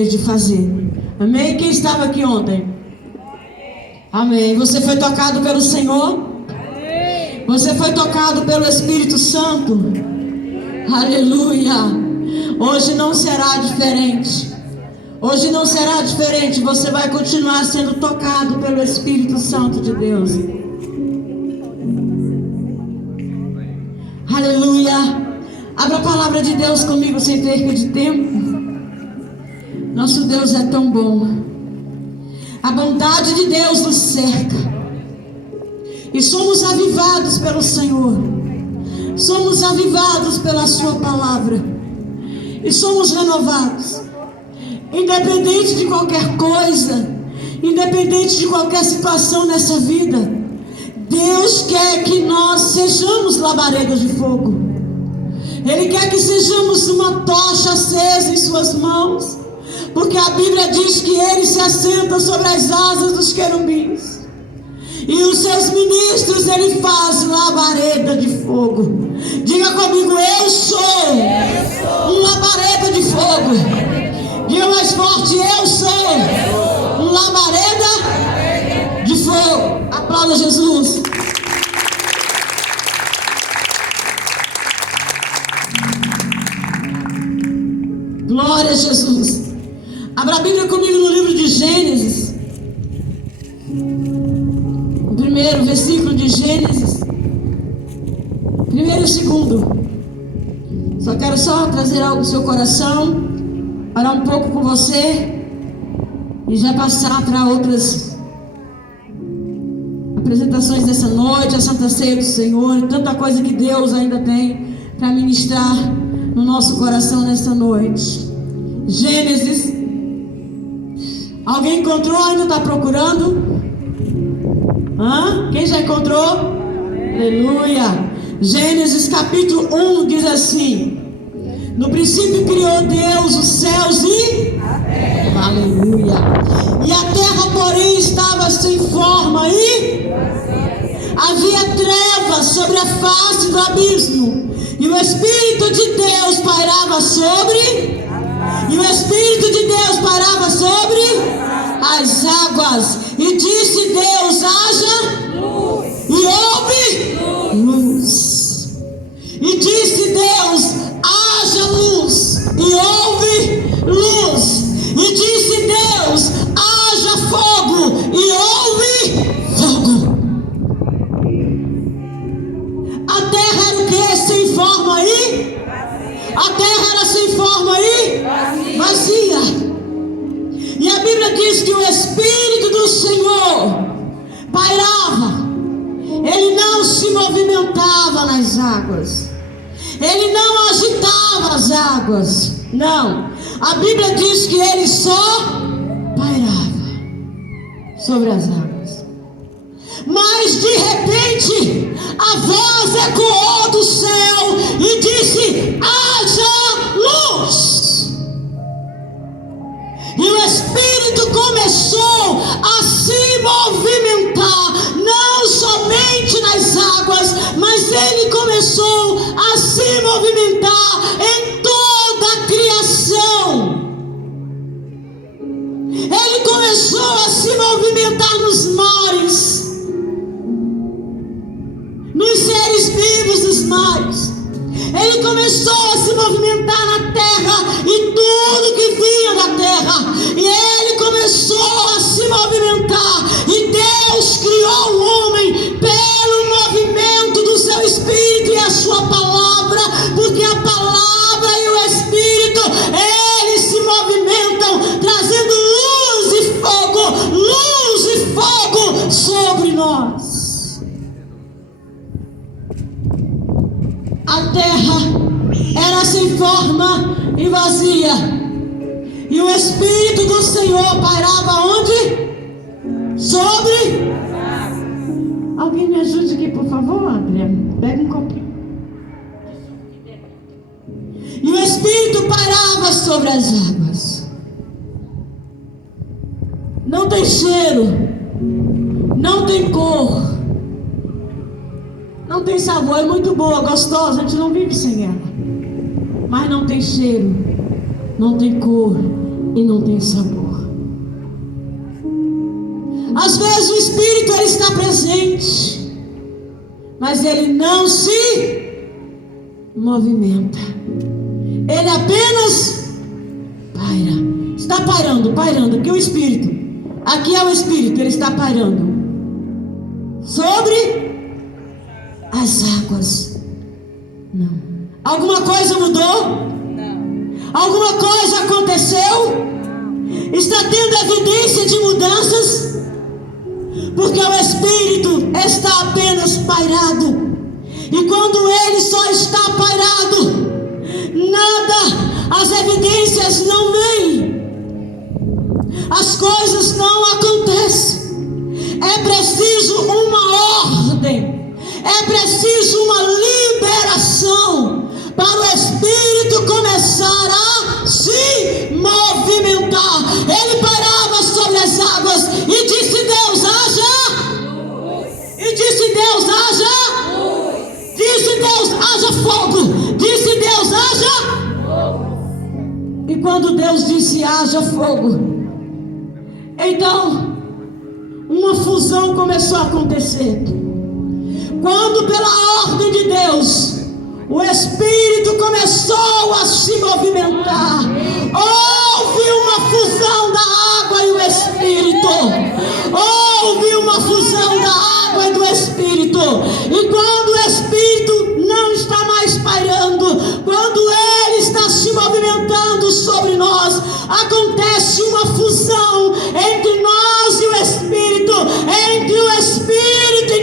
de fazer. Amém? Quem estava aqui ontem? Amém. Você foi tocado pelo Senhor? Você foi tocado pelo Espírito Santo? Aleluia. Hoje não será diferente. Hoje não será diferente. Você vai continuar sendo tocado pelo Espírito Santo de Deus. Aleluia. Abra a palavra de Deus comigo sem perca de tempo. Nosso Deus é tão bom. A bondade de Deus nos cerca. E somos avivados pelo Senhor. Somos avivados pela sua palavra. E somos renovados. Independente de qualquer coisa, independente de qualquer situação nessa vida, Deus quer que nós sejamos labaredas de fogo. Ele quer que sejamos uma tocha acesa em suas mãos, porque a Bíblia diz que Ele se assenta sobre as asas dos querubins, e os seus ministros Ele faz labareda de fogo. Diga comigo: eu sou um labareda de fogo. Diga mais forte: eu sou um labareda de fogo. Aplauda Jesus. Glória a Jesus. Abra a Bíblia comigo no livro de Gênesis. O primeiro versículo de Gênesis. Primeiro e segundo. Quero trazer algo ao seu coração, orar um pouco com você e já passar para outras apresentações dessa noite, a Santa Ceia do Senhor e tanta coisa que Deus ainda tem para ministrar no nosso coração nessa noite. Gênesis. Alguém encontrou? Ainda está procurando? Quem já encontrou? Aleluia. Gênesis capítulo 1 diz assim: no princípio criou Deus os céus e a terra. Aleluia. E a terra, porém, estava sem forma e havia trevas sobre a face do abismo, e o Espírito de Deus pairava sobre as águas. E disse Deus: haja luz. E houve luz. E disse Deus: haja luz. E houve luz. E disse Deus: haja fogo. E houve fogo. A terra era o que? Sem forma e? A terra era sem forma e? Vazia. E a Bíblia diz que o Espírito do Senhor pairava. Ele não se movimentava nas águas. Ele não agitava as águas. Não. A Bíblia diz que ele só pairava sobre as águas. Mas de repente a voz ecoou do céu e disse: haja luz. E o Espírito começou a se movimentar, não somente nas águas, mas ele começou a se movimentar em toda a criação. Ele começou a se movimentar nos mares, nos seres vivos dos mares. Ele começou a se movimentar na terra e tudo que vinha da terra. E ele começou a se movimentar. E Deus criou o homem pelo movimento do seu Espírito e a sua palavra. Porque a palavra e o Espírito, eles se movimentam, trazendo luz e fogo sobre nós. A terra era sem forma e vazia, e o Espírito do Senhor pairava onde? Sobre. Alguém me ajude aqui, por favor, André? Pega um copinho. E o Espírito pairava sobre as águas. Não tem cheiro, não tem cor, não tem sabor. É muito boa, gostosa, a gente não vive sem ela. Mas não tem cheiro, não tem cor, e não tem sabor. Às vezes o Espírito ele está presente, mas ele não se movimenta. Ele apenas paira. Está pairando, porque o Espírito, aqui é o Espírito, ele está pairando sobre as águas. Não. Alguma coisa mudou? Não. Alguma coisa aconteceu? Está tendo evidência de mudanças? Porque o Espírito está apenas pairado. E quando ele só está pairado, nada, as evidências não vêm, as coisas não acontecem. É preciso uma ordem, é preciso uma liberação para o Espírito começar a se movimentar. Ele parava sobre as águas e disse: Deus, haja. E disse: Deus, haja. Disse: Deus, haja fogo. Disse: Deus, haja. E quando Deus disse: haja fogo, então uma fusão começou a acontecer. Quando pela ordem de Deus o Espírito começou a se movimentar, houve uma fusão da água e o Espírito. Houve uma fusão da água e do Espírito. E quando o Espírito não está mais pairando, quando ele está se movimentando sobre nós, acontece uma fusão entre nós e o Espírito, entre o Espírito e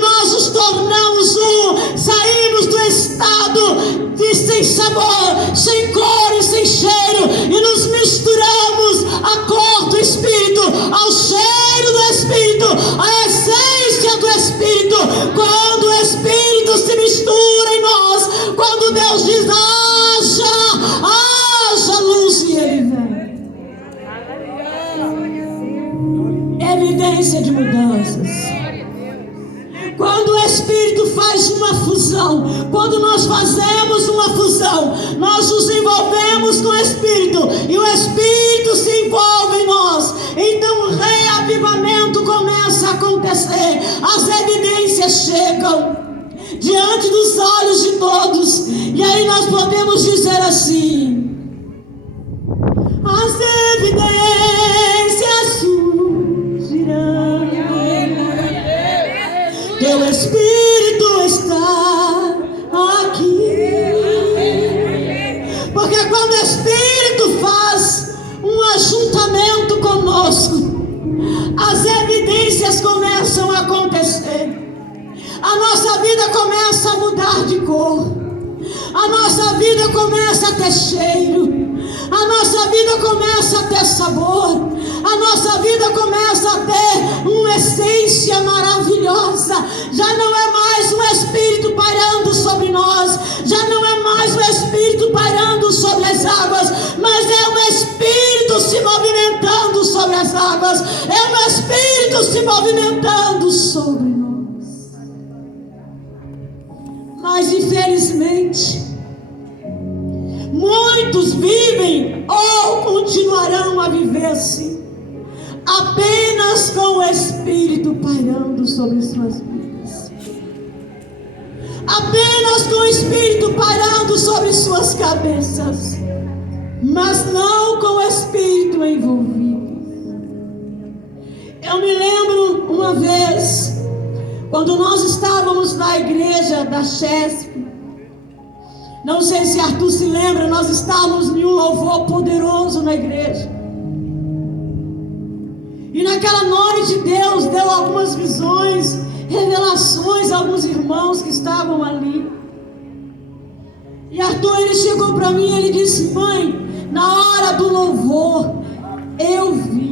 nós nos tornamos um. Saímos do estado de sem sabor, sem cor e sem cheiro, e nos misturamos à cor do Espírito, ao cheiro do Espírito, à essência do Espírito. Quando o Espírito se mistura em nós, quando Deus diz: haja luz, e ele vem. Evidência de mudanças. Quando o Espírito faz uma fusão, quando nós fazemos uma fusão, nós nos envolvemos com o Espírito e o Espírito se envolve em nós. Então o reavivamento começa a acontecer, as evidências chegam diante dos olhos de todos, e aí nós podemos dizer assim: as evidências surgirão. Teu Espírito está aqui. Porque quando o Espírito faz um ajuntamento conosco, as evidências começam a acontecer. A nossa vida começa a mudar de cor. A nossa vida começa a ter cheiro. A nossa vida começa a ter sabor. A nossa vida começa a ter uma essência maravilhosa. Já não é mais um Espírito pairando sobre nós. Já não é mais um Espírito pairando sobre as águas, mas é um Espírito se movimentando sobre as águas. É um Espírito se movimentando sobre nós. Mas infelizmente muitos vivem ou continuarão a viver assim, apenas com o Espírito pairando sobre suas vidas, apenas com o Espírito pairando sobre suas cabeças, mas não com o Espírito envolvido. Eu me lembro uma vez, quando nós estávamos na igreja da Chesp, não sei se Arthur se lembra, nós estávamos em um louvor poderoso na igreja. E naquela noite Deus deu algumas visões, revelações a alguns irmãos que estavam ali. E Arthur, ele chegou para mim e ele disse: mãe, na hora do louvor, eu vi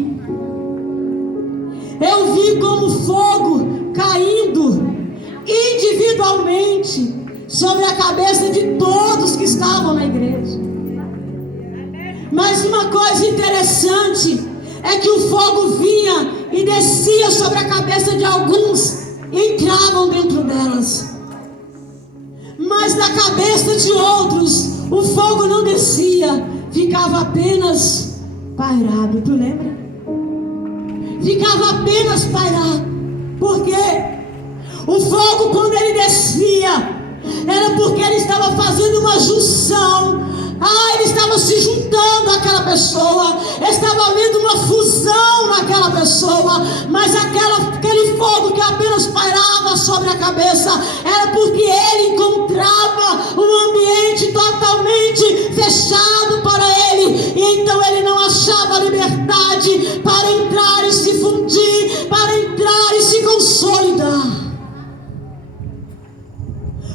como fogo caindo individualmente sobre a cabeça de todos que estavam na igreja. Mas uma coisa interessante é que o fogo vinha e descia sobre a cabeça de alguns e entravam dentro delas. Mas na cabeça de outros o fogo não descia, ficava apenas pairado, tu lembra? Ficava apenas pairado. Por quê? O fogo, quando ele descia, era porque ele estava fazendo uma junção. Ele estava se juntando àquela pessoa, estava havendo uma fusão naquela pessoa. Mas aquele fogo que apenas pairava sobre a cabeça era porque ele encontrava um ambiente totalmente fechado para ele, e então ele não achava liberdade para entrar e se fundir, para entrar e se consolidar.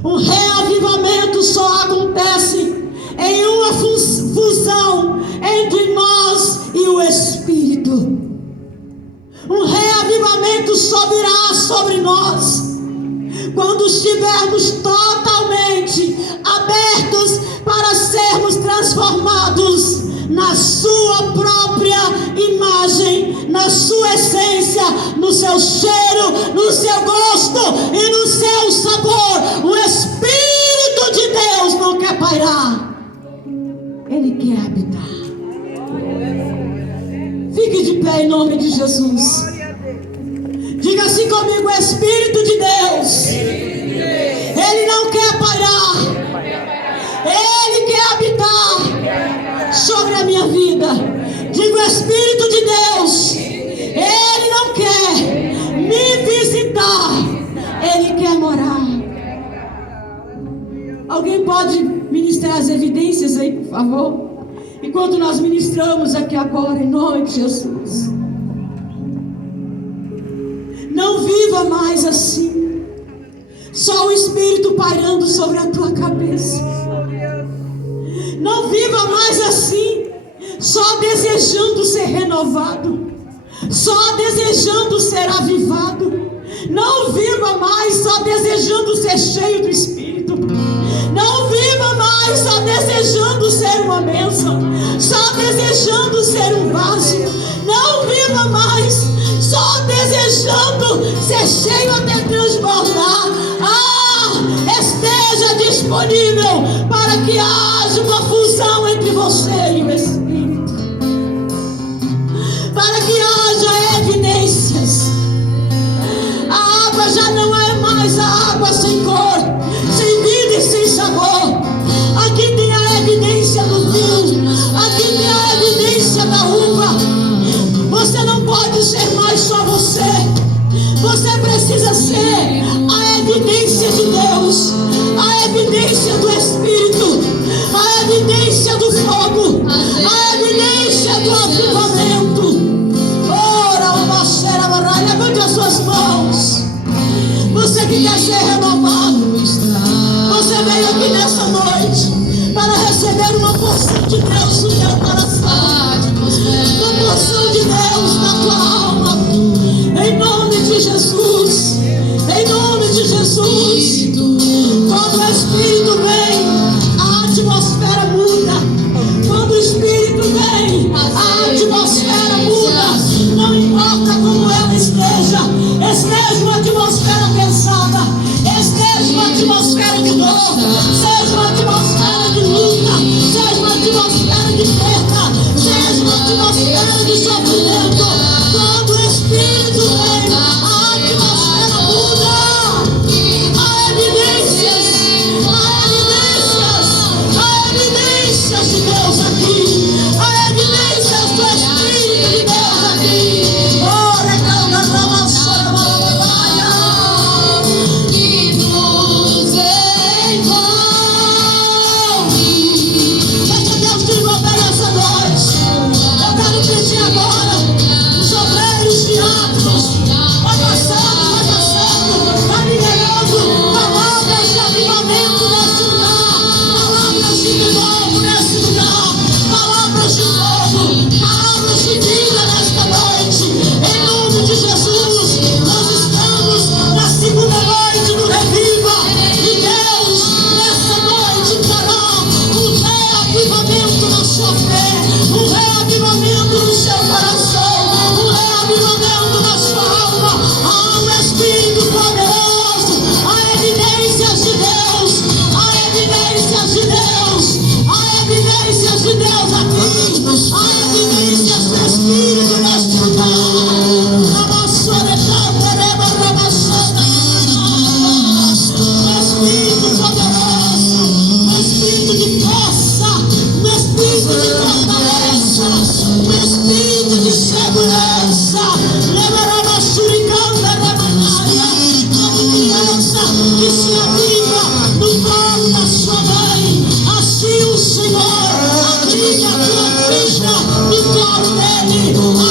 Um reavivamento só acontece em uma fusão entre nós e o Espírito. Um reavivamento só virá sobre nós quando estivermos totalmente abertos para sermos transformados na sua própria imagem, na sua essência, no seu cheiro, no seu gosto e no seu sabor. O Espírito de Deus não quer pairar, Ele quer habitar. Fique de pé em nome de Jesus. Diga assim comigo: Espírito de Deus, Ele não quer pairar, Ele quer habitar sobre a minha vida. Digo: Espírito de Deus, Ele não quer me visitar, Ele quer morar. Alguém pode ministrar as evidências aí, por favor? Enquanto nós ministramos aqui agora, em nome de Jesus. Não viva mais assim, só o Espírito pairando sobre a tua cabeça. Não viva mais assim, só desejando ser renovado, só desejando ser avivado. Não viva mais só desejando ser cheio do Espírito. Não viva mais só desejando ser uma bênção, só desejando ser um vaso. Não viva mais só desejando ser cheio até transbordar. Esteja disponível para que haja uma fusão entre você e o Espírito, para que haja evidências. A água já não é mais a água sem cor, sem vida e sem sabor. Aqui tem a evidência do vinho, aqui tem a evidência da uva. Você não pode ser mais só você. Você precisa ser a evidência de Deus, a evidência do Espírito, a evidência do fogo, a evidência do avivamento. Ora, uma cheira baralha, levante as suas mãos. Você que quer ser renovado, você veio aqui nessa noite para receber uma porção de Deus no teu coração, uma porção de Deus na tua alma. Em nome de Jesus, em nome de Jesus. Quando o Espírito vem, Aleluia.